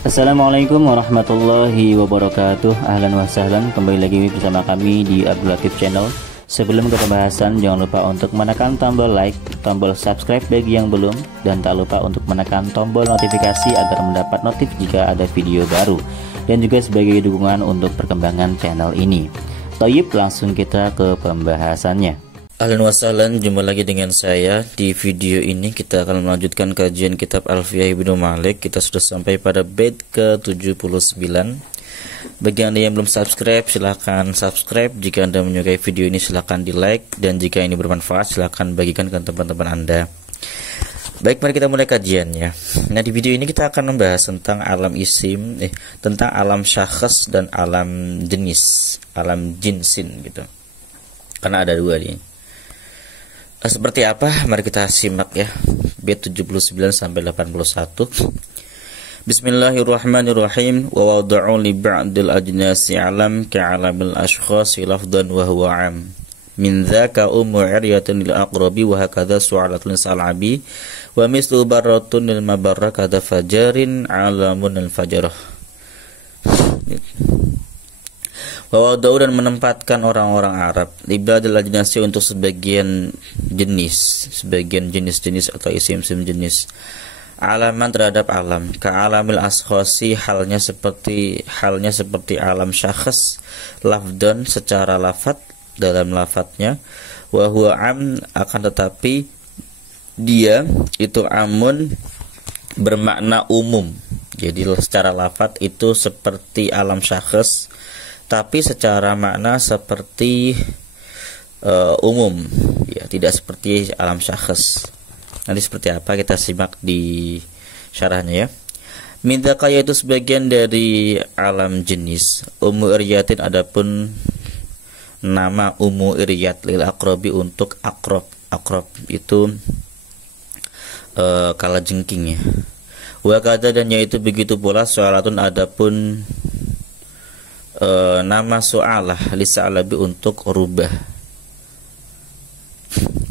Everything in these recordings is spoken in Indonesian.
Assalamualaikum warahmatullahi wabarakatuh. Ahlan wa sahlan, kembali lagi bersama kami di Abdul Latif Channel. Sebelum ke pembahasan, jangan lupa untuk menekan tombol like, tombol subscribe bagi yang belum, dan tak lupa untuk menekan tombol notifikasi agar mendapat notif jika ada video baru, dan juga sebagai dukungan untuk perkembangan channel ini. Toyib, langsung kita ke pembahasannya. Ahlan wa sahlan, jumpa lagi dengan saya. Di video ini kita akan melanjutkan kajian kitab Alfiyah Ibnu Malik. Kita sudah sampai pada bait ke-79. Bagi Anda yang belum subscribe, silahkan subscribe. Jika Anda menyukai video ini, silahkan di like. Dan jika ini bermanfaat, silahkan bagikan ke teman-teman Anda. Baik, mari kita mulai kajiannya. Nah, di video ini kita akan membahas tentang alam isim, tentang alam syakhs dan alam jenis, alam jinsin gitu. Karena ada dua nih. Seperti apa? Mari kita simak ya. Bait 79 sampai 81. Bismillahirrahmanirrahim. Wa wada'u li ba'dil ajnasi alam ka'alamil ashkhasi lafdan wa huwa 'am. Min dzaka ummu 'iryatin lil aqrabi wa hakadha su'alatun sal'abi wa mislu barratun lil mabarra kadha fajarin 'alamun al fajarah. Bahwa dan menempatkan orang-orang Arab ibadul ajnasi untuk sebagian jenis atau isim-isim jenis alaman terhadap alam ka'alamil askhasi halnya seperti alam syakhs lafdan secara lafat dalam lafadznya wa huwa am akan tetapi dia itu amun bermakna umum. Jadi secara lafat itu seperti alam syakhs, tapi secara makna seperti umum, ya, tidak seperti alam syakhs. Nanti seperti apa kita simak di syarahnya ya. Midaka yaitu sebagian dari alam jenis. Ummu iryatin adapun nama ummu iryat lil aqrabi untuk akrob. Akrob itu kalajengking ya. Wa kada dan yaitu begitu pula soalatun adapun nama su'alah lisa'alabi untuk rubah.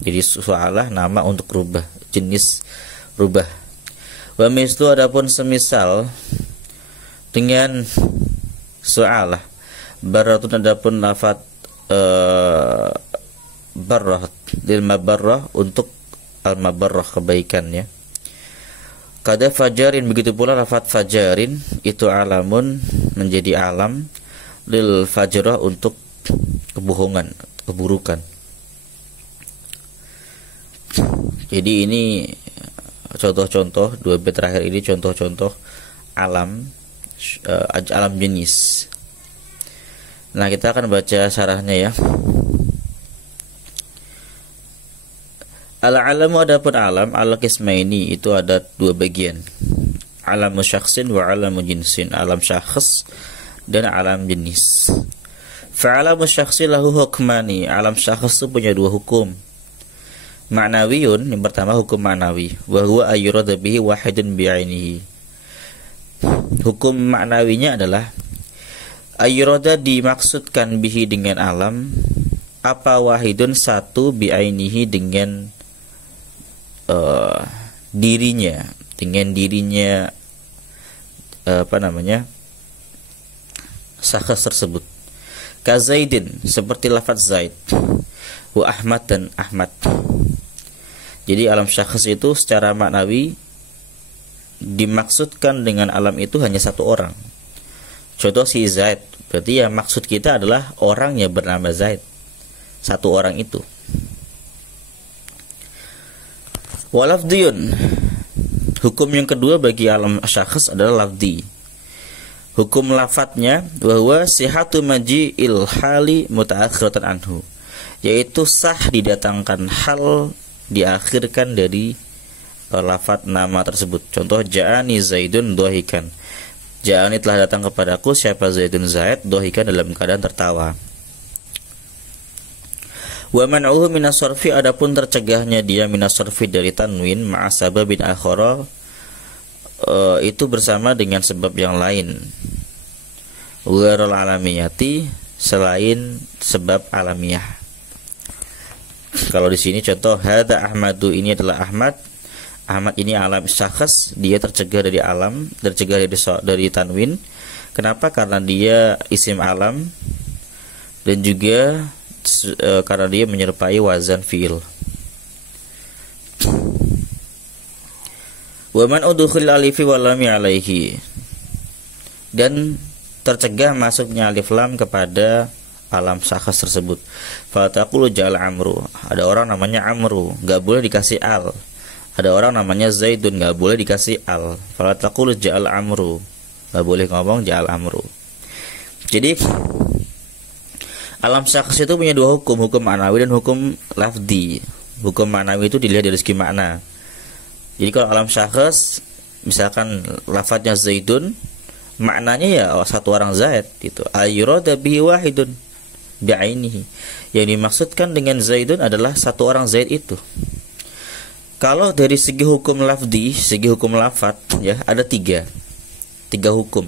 Jadi su'alah nama untuk rubah, jenis rubah. Wa mislu adapun semisal dengan su'alah baratun adapun lafat barrah lil mabarrah untuk al mabarrah kebaikannya. Kada fajarin begitu pula lafat fajarin itu alamun menjadi alam lil fajrah untuk kebohongan, keburukan. Jadi ini contoh-contoh dua bait terakhir ini contoh-contoh alam jenis. Nah, kita akan baca syarahnya ya. Al-alamu adapun alam al-qismaini itu ada dua bagian. Alamu syakhsin wa alamu jinsin. Alam syakhs dan alam jenis. Fa'alamu syakhsi lahu hukmani. Alam syakhs itu punya dua hukum. Ma'nawiyun, yang pertama hukum ma'nawi, wa huwa ayyurada bihi wahidun bi'ainihi. Hukum ma'nawinya adalah ayyurada dimaksudkan bihi dengan alam apa wahidun satu bi'ainihi dengan dirinya, syakhs tersebut. Ka Zaidin seperti lafaz Zaid, wa Ahmad dan Ahmad. Jadi alam syakhs itu secara maknawi dimaksudkan dengan alam itu hanya satu orang. Contoh si Zaid, berarti yang maksud kita adalah orang yang bernama Zaid, satu orang itu. Walafdiyun, hukum yang kedua bagi alam syakhs adalah lafdi. Hukum lafadznya bahwa sihatu maji'il hali mutaakhiratan anhu, yaitu sah didatangkan hal diakhirkan dari lafadz nama tersebut. Contoh ja'ani Zaidun dohikan. Ja'ani telah datang kepadaku siapa Zaidun Zaid dohikan dalam keadaan tertawa. Wa man'uhu minas sarfi adapun tercegahnya dia minas sarfi dari tanwin ma'a sababin akhara itu bersama dengan sebab yang lain. Ghairul alamiyati selain sebab alamiah. Kalau di sini contoh hadza Ahmadu ini adalah Ahmad Ahmad ini alam syakhs, dia tercegah dari alam, tercegah dari tanwin. Kenapa? Karena dia isim alam dan juga karena dia menyerupai wazan fiil. Wa man udkhil alifi wal lam alaihi, dan tercegah masuknya alif lam kepada alam syakhs tersebut. Fa taqulu ja'al amru, ada orang namanya Amru, enggak boleh dikasih al. Ada orang namanya Zaidun, enggak boleh dikasih al. Fa taqulu ja'al amru, enggak boleh ngomong ja'al amru. Jadi alam syakhs itu punya dua hukum, hukum ma'nawi dan hukum lafzi. Hukum ma'nawi itu dilihat dari segi makna. Jadi kalau alam syakhs, misalkan lafadznya Zaidun, maknanya ya satu orang Zaid gitu. Ayyurada bihi wahidun bi'ainihi. Yang dimaksudkan dengan Zaidun adalah satu orang Zaid itu. Kalau dari segi hukum lafzi, segi hukum lafadz ya, ada tiga hukum.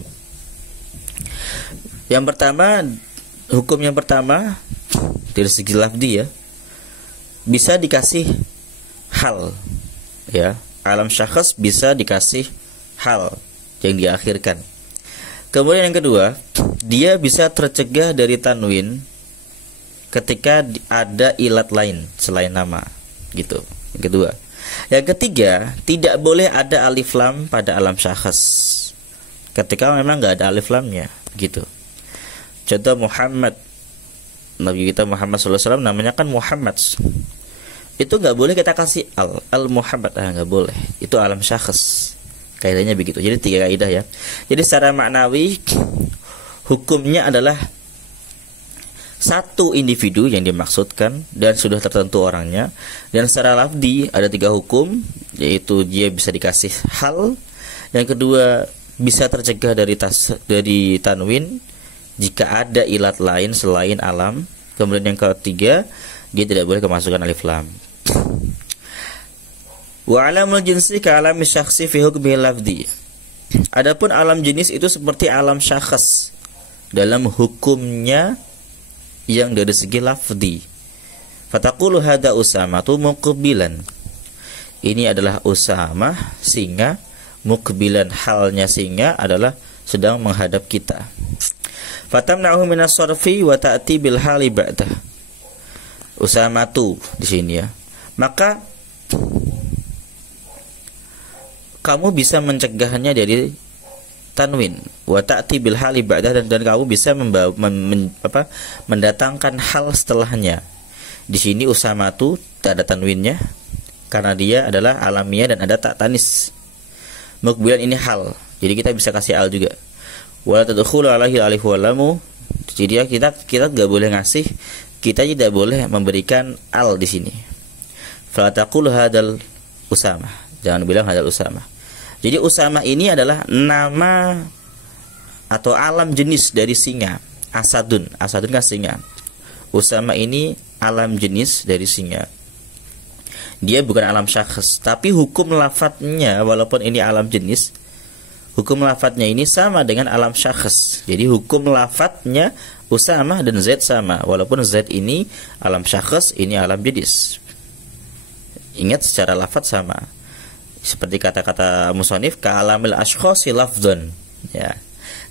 Yang pertama, hukum yang pertama dari segi lafzi ya, bisa dikasih hal ya. Alam syakhs bisa dikasih hal yang diakhirkan. Kemudian yang kedua, dia bisa tercegah dari tanwin ketika ada ilat lain selain nama gitu. Yang kedua. Yang ketiga, tidak boleh ada alif lam pada alam syakhs ketika memang nggak ada alif lamnya gitu. Contoh Muhammad, Nabi kita Muhammad SAW namanya kan Muhammad. Itu nggak boleh kita kasih al Muhammad, nggak boleh. Itu alam syakhs. Kaidahnya begitu. Jadi tiga kaidah ya. Jadi secara maknawi hukumnya adalah satu individu yang dimaksudkan dan sudah tertentu orangnya. Dan secara lafzi ada tiga hukum, yaitu dia bisa dikasih hal. Yang kedua, bisa tercegah dari tanwin jika ada ilat lain selain alam. Kemudian yang ketiga, dia tidak boleh kemasukan alif lam. Wa alamul jinsi ka alami syakhsi fi hukmi lafzi. Adapun alam jenis itu seperti alam syakhs dalam hukumnya yang dari segi lafzi. Fataqulu hada Usamatu muqbilan. Ini adalah Usamah singa, muqbilan halnya singa adalah sedang menghadap kita. Fatamna'uhu minas sarfi wa ta'ti bil hali ba'dah. Usamatu di sini ya. Maka kamu bisa mencegahnya dari tanwin wa ta'ti bil hali ba'dah, dan kamu bisa mendatangkan hal setelahnya. Di sini Usamatu tak ada tanwinnya karena dia adalah alamiah dan ada tak tanis. Muqbilan ini hal. Jadi kita bisa kasih al juga. Wa tadkhulu alaihi alif wal lam. Jadi kita enggak boleh ngasih, kita tidak boleh memberikan al di sini. Fa taqul hadal Usamah. Jangan bilang hadal Usamah. Jadi Usamah ini adalah nama atau alam jenis dari singa. Asadun kan singa. Usamah ini alam jenis dari singa. Dia bukan alam syakhs, tapi hukum lafadznya walaupun ini alam jenis, hukum lafadznya ini sama dengan alam syakhs. Jadi hukum lafadznya Usamah dan Zaid sama, walaupun Zaid ini alam syakhs, ini alam jenis. Ingat secara lafadz sama. Seperti kata-kata musannif ka'alamil ashkhasi lafdun ya.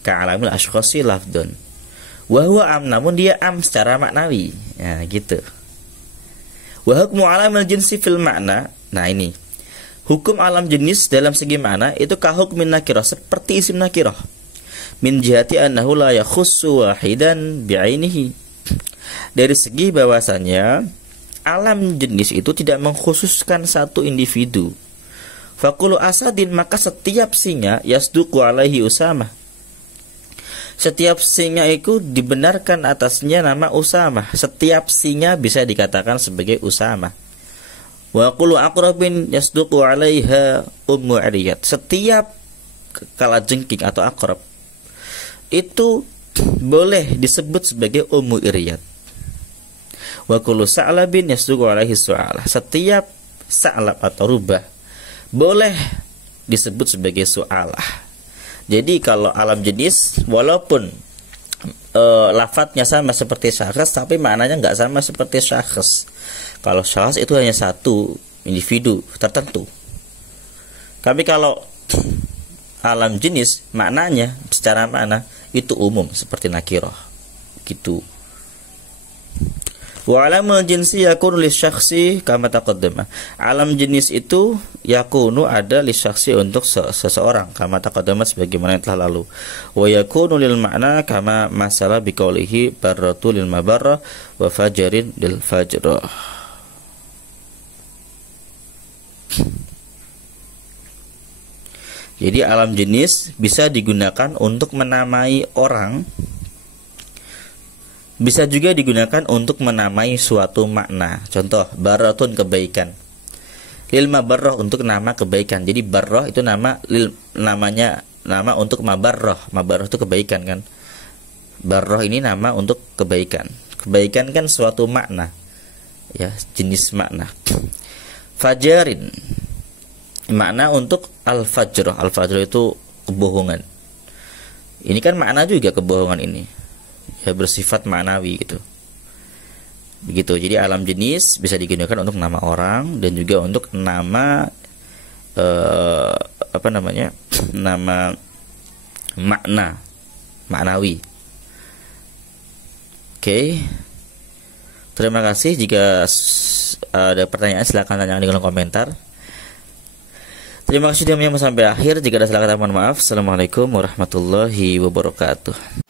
Ka'alamil ashkhasi lafdun. Wa huwa am, namun dia am secara maknawi. Ya, gitu. Wa hukmu alamil jinsi fil makna. Nah, ini. Hukum alam jenis dalam segi makna itu ka hukmin nakirah, seperti isim nakirah. Min jihati annahu la yakhussu wahidan bi'ainihi. Dari segi bahwasanya alam jenis itu tidak mengkhususkan satu individu. Faqulu asadin, maka setiap singa yasduqu alaihi Usamah. Setiap singa itu dibenarkan atasnya nama Usamah. Setiap singa bisa dikatakan sebagai Usamah. Wa qulu aqrabin yasduqu alaiha ummu ariyat. Setiap kalajengking atau aqrab itu boleh disebut sebagai ummu iriyat. Wa kullu sa'labin yasduqu alaihi su'alah. Setiap sa'lab atau rubah boleh disebut sebagai su'alah. Jadi kalau alam jenis walaupun lafadznya sama seperti syakhs, tapi maknanya nggak sama seperti syakhs. Kalau syakhs itu hanya satu individu tertentu. Tapi kalau alam jenis maknanya secara makna itu umum seperti nakirah gitu. Wa alamul jinsi yakunu lisyakhsi kama taqaddama. Alam jenis itu yakunu ada lisyakhsi untuk seseorang kama taqaddama sebagaimana yang telah lalu. Wa yakunu lil makna kama masalah biqaulihi barratu lil mabarrah wa fajarin lil fajrah. Jadi alam jenis bisa digunakan untuk menamai orang, bisa juga digunakan untuk menamai suatu makna. Contoh, baratun kebaikan. Lil mabarrah untuk nama kebaikan. Jadi barrah itu nama nama untuk mabarrah. Mabarrah itu kebaikan kan. Barrah ini nama untuk kebaikan. Kebaikan kan suatu makna. Ya, jenis makna. Fajarin. Makna untuk al-fajrah. Al-fajrah itu kebohongan. Ini kan makna juga kebohongan ini. Ya, bersifat maknawi gitu. Begitu. Jadi alam jenis bisa digunakan untuk nama orang dan juga untuk nama nama maknawi. Oke. Terima kasih. Jika ada pertanyaan silahkan tanyakan di kolom komentar. Terima kasih sudah menonton sampai akhir. Jika ada salah kata mohon maaf. Assalamualaikum warahmatullahi wabarakatuh.